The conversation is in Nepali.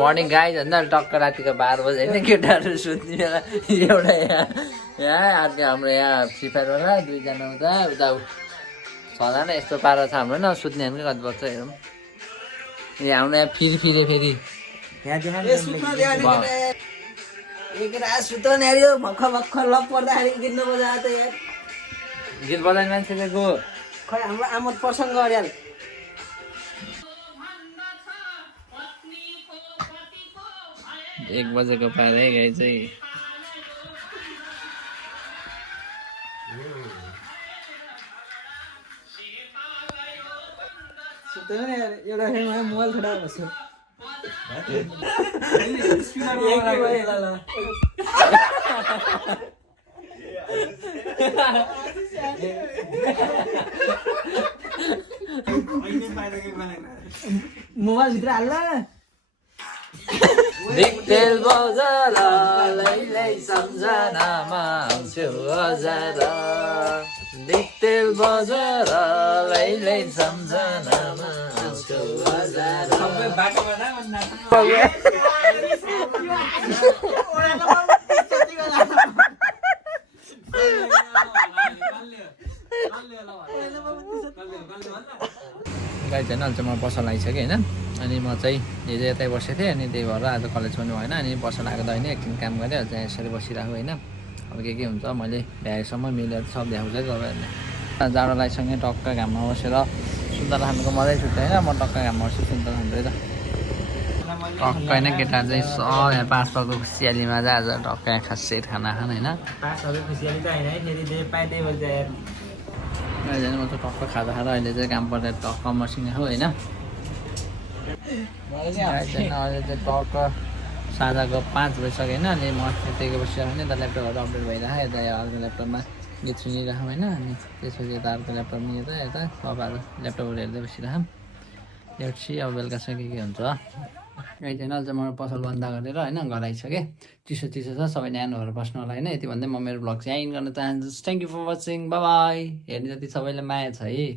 मर्निङ गाइज भन्दा टक्क रातिको 12 बजे होइन केटाहरू सुत्ने बेला एउटा यहाँ अर्को हाम्रो यहाँ फ्री फायरवाला 2 जना उता 6 जना यस्तो पारा छ हाम्रो न सुत्ने हामी कति बज्छ हेरौँ यहाँ आउनु फेरि एक रात सुतो न्यारियो भर्खर लप पर्दाखेरि गीत नबजाए त यार गीत बजाउने मान्छेले गो खै हाम्रो आमोद प्रसङ्ग अर्याल 1 बजेको पारै गए चाहिँ सुतो नि यार एउटा फेरि मोबाइल खडा बस्यो मोबाइल भित्र हाल्ला दिक्तेल बजार लैलै सम्झनामा आउँछु हजार दिक्तेल बजार लैलै सम्झनामा आउँछु हजार सबै बाटोमा गाई चाहिँ अहिले चाहिँ म पसल आइसकेँ होइन अनि म चाहिँ हिजो यतै बसेको थिएँ अनि त्यही भएर आज कलेज पनि भएन अनि पसल आएको त होइन एकछिन काम गरेँ अझ यसरी बसिरहेको होइन अब के हुन्छ मैले भ्याएसम्म मिलेर सब देखाउँछ तपाईँहरूले जाडो लाइसँगै टक्क घाममा बसेर सुन्तला खानुको मजै छुट्यो होइन म टक्क घाममा बस्छु सुन्तला खाँदै त टक्क होइन केटाहरू चाहिँ सब यहाँ पाँचपाको खुसियालीमा चाहिँ आज टक्क यहाँ खासै खाना खान होइन खुसियाली त होइन है फेरि पाइँदै बज्छ यार अहिले म चाहिँ टक्क खाँदा अहिले चाहिँ काम पर्दा टक्क मसिङ हो होइन अहिले चाहिँ टक्क साँझको 5 भइसक्यो होइन अनि म यतिको बसिरहेको होइन यता ल्यापटपहरू अपडेट भइरहेको यता अर्को ल्यापटपमा गीत सुनिरहेको होइन अनि त्यसपछि यता अर्को ल्यापटप यता सबहरू ल्यापटपहरू हेर्दै बसिरहेको हेर्छु अब बेलुकासँग के हुन्छ यही चाहिँ अहिले चाहिँ म पसल बन्द गरेर होइन घर आइसकेँ चिसो छ सबै न्यानोहरू बस्नु होला होइन यति भन्दै म मेरो भ्लग चाहिँ यहाँ इन गर्न चाहन्छु thank you for watching bye bye हेर्ने जति सबैलाई माया छ है।